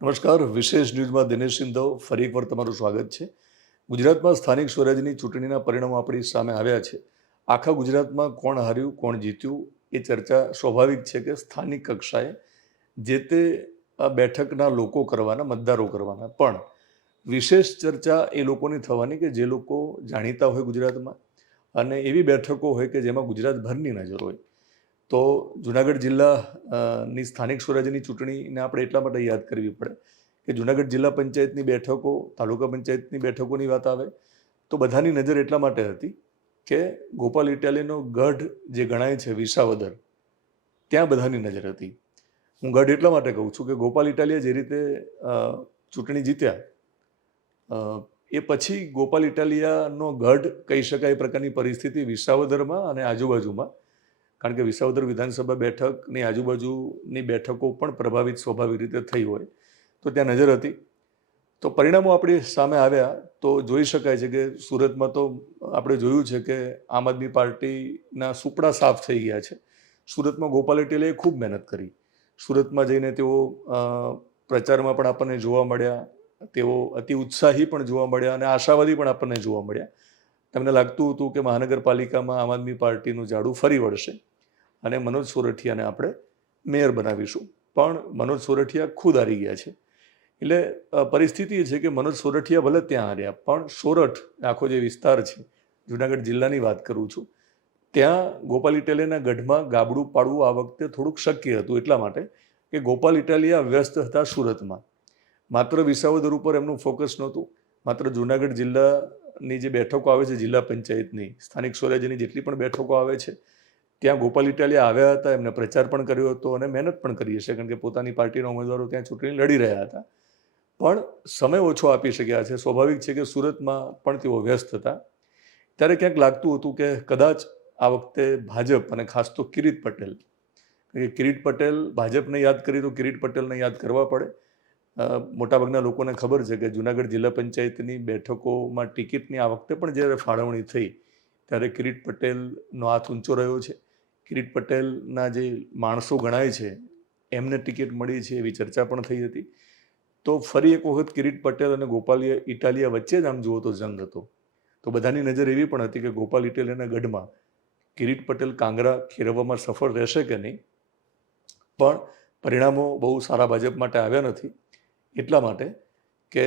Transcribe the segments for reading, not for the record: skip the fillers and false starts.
નમસ્કાર. વિશેષ ન્યૂઝમાં દિનેશ સિંધવ ફરી એકવાર તમારું સ્વાગત છે. ગુજરાતમાં સ્થાનિક સ્વરાજ્યની ચૂંટણીના પરિણામો આપણી સામે આવ્યા છે. આખા ગુજરાતમાં કોણ હાર્યું, કોણ જીત્યું એ ચર્ચા સ્વાભાવિક છે કે સ્થાનિક કક્ષાએ જે તે બેઠકના લોકો કરવાના, મતદારો કરવાના. પણ વિશેષ ચર્ચા એ લોકોની થવાની કે જે લોકો જાણીતા હોય ગુજરાતમાં અને એવી બેઠકો હોય કે જેમાં ગુજરાતભરની નજર હોય. તો જુનાગઢ જિલ્લાની સ્થાનિક સ્વરાજ્યની ચૂંટણીને આપણે એટલા માટે યાદ કરવી પડે કે જુનાગઢ જિલ્લા પંચાયતની બેઠકો, તાલુકા પંચાયતની બેઠકોની વાત આવે તો બધાની નજર એટલા માટે હતી કે ગોપાલ ઇટાલીનો ગઢ જે ગણાય છે વિસાવદર, ત્યાં બધાની નજર હતી. હું ગઢ એટલા માટે કહું છું કે ગોપાલ ઇટાલિયા જે રીતે ચૂંટણી જીત્યા એ પછી ગોપાલ ઇટાલિયાનો ગઢ કહી શકાય એ પ્રકારની પરિસ્થિતિ વિસાવદરમાં અને આજુબાજુમાં, કારણ કે વિસાવદર વિધાનસભા બેઠકની આજુબાજુની બેઠકો પણ પ્રભાવિત સ્વાભાવિક રીતે થઈ હોય તો ત્યાં નજર હતી. તો પરિણામો આપણી સામે આવ્યા તો જોઈ શકાય છે કે સુરતમાં તો આપણે જોયું છે કે આમ આદમી પાર્ટીના સુપડા સાફ થઈ ગયા છે. સુરતમાં ગોપાલ ઇટાલિયાએ ખૂબ મહેનત કરી. સુરતમાં જઈને તેઓ પ્રચારમાં પણ આપણને જોવા મળ્યા, તેઓ અતિ ઉત્સાહી પણ જોવા મળ્યા અને આશાવાદી પણ આપણને જોવા મળ્યા. તેમને લાગતું હતું કે મહાનગરપાલિકામાં આમ આદમી પાર્ટીનું જાડું ફરી વળશે અને મનોજ સોરઠિયાને આપણે મેયર બનાવીશું. પણ મનોજ સોરઠિયા ખુદ હારી ગયા છે. એટલે પરિસ્થિતિ એ છે કે મનોજ સોરઠિયા ભલે ત્યાં હાર્યા, પણ સોરઠ આખો જે વિસ્તાર છે, જુનાગઢ જિલ્લાની વાત કરું છું, ત્યાં ગોપાલ ઇટાલિયાના ગઢમાં ગાબડું પાડવું આ વખતે થોડુંક શક્ય હતું. એટલા માટે કે ગોપાલ ઇટાલિયા વ્યસ્ત હતા સુરતમાં. માત્ર વિસાવદર ઉપર એમનું ફોકસ નહોતું. માત્ર જુનાગઢ જિલ્લાની જે બેઠકો આવે છે, જિલ્લા પંચાયતની સ્થાનિક સ્વરાજ્યની જેટલી પણ બેઠકો આવે છે, ત્યાં ગોપાલ ઇટાલિયા આવ્યા હતા, એમને પ્રચાર પણ કર્યો હતો અને મહેનત પણ કરી હશે, કારણ કે પોતાની પાર્ટીના ઉમેદવારો ત્યાં ચૂંટણી લડી રહ્યા હતા. પણ સમય ઓછો આપી શક્યા છે. સ્વાભાવિક છે કે સુરતમાં પણ તેઓ વ્યસ્ત હતા. ત્યારે ક્યાંક લાગતું હતું કે કદાચ આ વખતે ભાજપ અને ખાસ તો કિરીટ પટેલ, કિરીટ પટેલ, ભાજપને યાદ કરી તો કિરીટ પટેલને યાદ કરવા પડે. મોટાભાગના લોકોને ખબર છે કે જુનાગઢ જિલ્લા પંચાયતની બેઠકોમાં ટિકિટની આ વખતે પણ જ્યારે ફાળવણી થઈ ત્યારે કિરીટ પટેલનો હાથ ઊંચો રહ્યો છે. કિરીટ પટેલના જે માણસો ગણાય છે એમને ટિકિટ મળી છે એવી ચર્ચા પણ થઈ હતી. તો ફરી એક વખત કિરીટ પટેલ અને ગોપાલ ઇટાલિયા વચ્ચે જ આમ જુઓ તો જંગ હતો. તો બધાની નજર એવી પણ હતી કે ગોપાલ ઇટાલિયાના ગઢમાં કિરીટ પટેલ કાંગરા ખેરવવામાં સફળ રહેશે કે નહીં. પણ પરિણામો બહુ સારા ભાજપ માટે આવ્યા નથી. એટલા માટે કે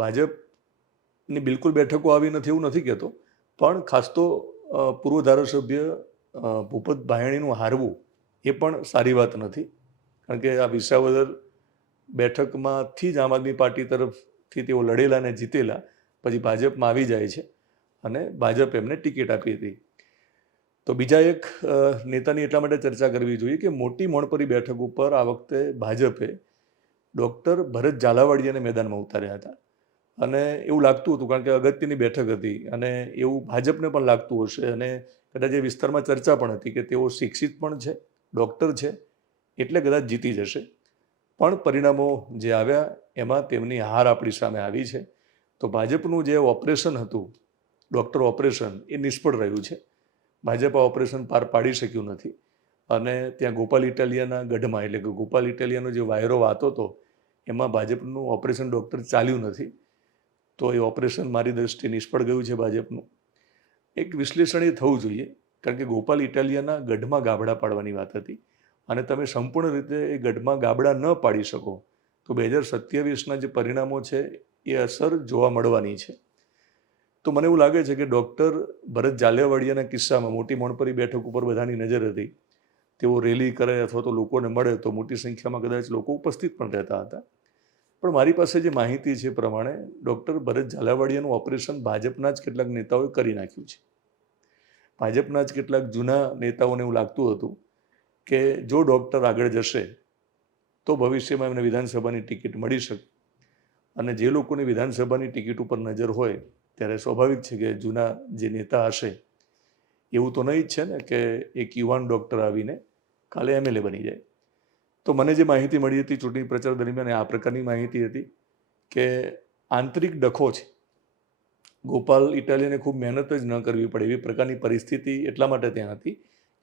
ભાજપની બિલકુલ બેઠકો આવી નથી એવું નથી કહેતો, પણ ખાસ તો પૂર્વ ધારાસભ્ય ભૂપત ભાયણીનું હારવું એ પણ સારી વાત નથી. કારણ કે આ વિસાવદર બેઠકમાંથી જ આમ આદમી પાર્ટી તરફથી તેઓ લડેલા અને જીતેલા, પછી ભાજપમાં આવી જાય છે અને ભાજપ એમને ટિકિટ આપી હતી. તો બીજા એક નેતાની એટલા માટે ચર્ચા કરવી જોઈએ કે મોટી મોણપરી બેઠક ઉપર આ વખતે ભાજપે ડૉક્ટર ભરત ઝાલાવાડિયાને મેદાનમાં ઉતાર્યા હતા. અને એવું લાગતું હતું, કારણ કે અગત્યની બેઠક હતી અને એવું ભાજપને પણ લાગતું હશે અને કદાચ એ વિસ્તારમાં ચર્ચા પણ હતી કે તેઓ શિક્ષિત પણ છે, ડૉક્ટર છે, એટલે કદાચ જીતી જશે. પણ પરિણામો જે આવ્યા એમાં તેમની હાર આપણી સામે આવી છે. તો ભાજપનું જે ઓપરેશન હતું, ડૉક્ટર ઓપરેશન, એ નિષ્ફળ રહ્યું છે. ભાજપ આ ઓપરેશન પાર પાડી શક્યું નથી અને ત્યાં ગોપાલ ઇટાલિયાના ગઢમાં, એટલે કે ગોપાલ ઇટાલિયાનો જે વાયરો વાતો હતો એમાં ભાજપનું ઓપરેશન ડૉક્ટર ચાલ્યું નથી. તો એ ઓપરેશન મારી દૃષ્ટિએ નિષ્ફળ ગયું છે ભાજપનું. એક વિશ્લેષણ એ થવું જોઈએ, કારણ કે ગોપાલ ઇટાલિયાના ગઢમાં ગાબડા પાડવાની વાત હતી અને તમે સંપૂર્ણ રીતે એ ગઢમાં ગાબડા ન પાડી શકો તો 2027ના જે પરિણામો છે એ અસર જોવા મળવાની છે. તો મને એવું લાગે છે કે ડૉક્ટર ભરત ઝાલાવાડિયાના કિસ્સામાં મોટી મોણપરી બેઠક ઉપર બધાની નજર હતી. તેઓ રેલી કરે અથવા તો લોકોને મળે તો મોટી સંખ્યામાં કદાચ લોકો ઉપસ્થિત પણ રહેતા હતા. પણ મારી પાસે જે માહિતી છે એ પ્રમાણે ડૉક્ટર ભરત ઝાલાવાડિયાનું ઓપરેશન ભાજપના જ કેટલાક નેતાઓએ કરી નાખ્યું છે. ભાજપના જ કેટલાક જૂના નેતાઓને એવું લાગતું હતું કે જો ડૉક્ટર આગળ જશે તો ભવિષ્યમાં એમને વિધાનસભાની ટિકિટ મળી શકે. અને જે લોકોની વિધાનસભાની ટિકિટ ઉપર નજર હોય ત્યારે સ્વાભાવિક છે કે જૂના જે નેતા હશે એવું તો નહીં જ છે ને કે એક યુવાન ડૉક્ટર આવીને કાલે એમએલએ બની જાય. તો મને જે માહિતી મળી હતી ચૂંટણી પ્રચાર દરમિયાન આ પ્રકારની માહિતી હતી કે આંતરિક ડખો છે. ગોપાલ ઇટાલિયાને ખૂબ મહેનત જ ન કરવી પડે એવી પ્રકારની પરિસ્થિતિ એટલા માટે ત્યાં હતી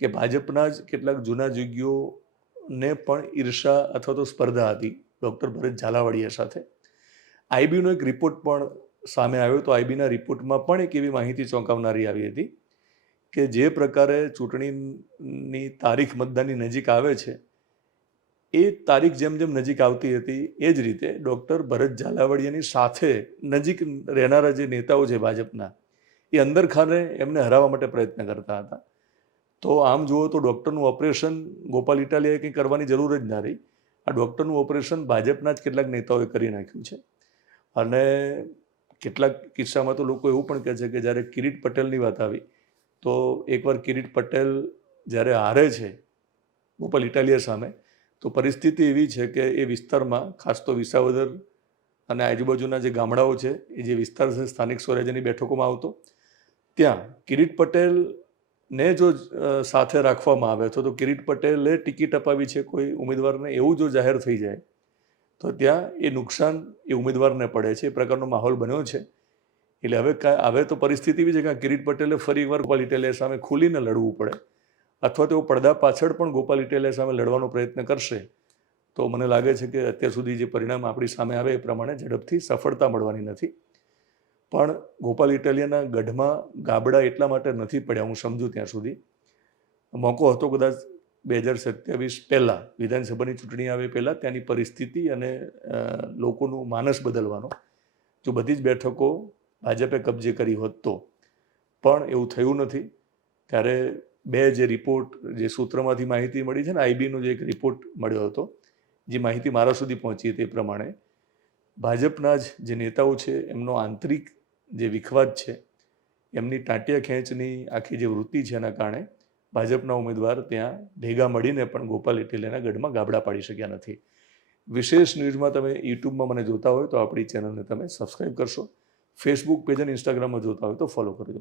કે ભાજપના જ કેટલાક જૂના જોગીઓને પણ ઈર્ષા અથવા તો સ્પર્ધા હતી ડૉક્ટર ભરત ઝાલાવાડિયા સાથે. આઈબીનો એક રિપોર્ટ પણ સામે આવ્યો તો આઈબીના રિપોર્ટમાં પણ એક એવી માહિતી ચોંકાવનારી આવી હતી કે જે પ્રકારે ચૂંટણીની તારીખ મતદાનની નજીક આવે છે એ તારીખ જેમ જેમ નજીક આવતી હતી એ જ રીતે ડૉક્ટર ભરત ઝાલાવાડિયાની સાથે નજીક રહેનારા જે નેતાઓ છે ભાજપના એ અંદરખાને એમને હરાવવા માટે પ્રયત્ન કરતા હતા. તો આમ જુઓ તો ડૉક્ટરનું ઓપરેશન ગોપાલ ઇટાલિયાએ કંઈ કરવાની જરૂર જ ના રહી. આ ડૉક્ટરનું ઓપરેશન ભાજપના જ કેટલાક નેતાઓએ કરી નાખ્યું છે. અને કેટલાક કિસ્સામાં તો લોકો એવું પણ કહે છે કે જ્યારે કિરીટ પટેલની વાત આવી તો એકવાર કિરીટ પટેલ જ્યારે હારે છે ગોપાલ ઇટાલિયા સામે તો પરિસ્થિતિ એવી છે કે એ વિસ્તારમાં ખાસ તો વિસાવદર અને આજુબાજુના જે ગામડાઓ છે એ જે વિસ્તાર છે સ્થાનિક સ્વરાજ્યની બેઠકોમાં આવતો ત્યાં કિરીટ પટેલને જો સાથે રાખવામાં આવે તો કિરીટ પટેલે ટિકિટ અપાવી છે કોઈ ઉમેદવારને એવું જો જાહેર થઈ જાય તો ત્યાં એ નુકસાન એ ઉમેદવારને પડે છે. એ પ્રકારનો માહોલ બન્યો છે. એટલે હવે તો પરિસ્થિતિ એવી છે કે કિરીટ પટેલે ફરી એકવાર ગોપાલ ઇટાલિયા સામે ખુલીને લડવું પડે અથવા તેઓ પડદા પાછળ પણ ગોપાલ ઇટાલિયા સામે લડવાનો પ્રયત્ન કરશે તો મને લાગે છે કે અત્યાર સુધી જે પરિણામ આપણી સામે આવે એ પ્રમાણે ઝડપથી સફળતા મળવાની નથી. પણ ગોપાલ ઇટાલિયાના ગઢમાં ગાબડા એટલા માટે નથી પડ્યા હું સમજું ત્યાં સુધી. મોકો હતો કદાચ 2027 પહેલાં વિધાનસભાની ચૂંટણી આવે પહેલાં ત્યાંની પરિસ્થિતિ અને લોકોનું માનસ બદલવાનો. જો બધી જ બેઠકો ભાજપે કબજે કરી હોત તો પણ એવું થયું નથી. ત્યારે જે રિપોર્ટ જે સૂત્રમાંથી માહિતી મળી છે ને આઈબીનો જે એક રિપોર્ટ મળ્યો હતો જે માહિતી મારા સુધી પહોંચી તે પ્રમાણે ભાજપના જે નેતાઓ છે એમનો આંતરિક જે વિખવાદ છે એમની ટાંટિયા ખેંચની આખી જે વૃત્તિ છે એના કારણે ભાજપના ઉમેદવાર ત્યાં ભેગા મળીને પણ ગોપાલ ઇટાલિયાના ગઢમાં ગાબડા પાડી શક્યા નથી. વિશેષ ન્યૂઝમાં તમે યુટ્યુબમાં મને જોતા હોય તો આપણી ચેનલને તમે સબસ્ક્રાઈબ કરશો. ફેસબુક પેજ અને ઇન્સ્ટાગ્રામમાં જોતા હોય તો ફોલો કરજો.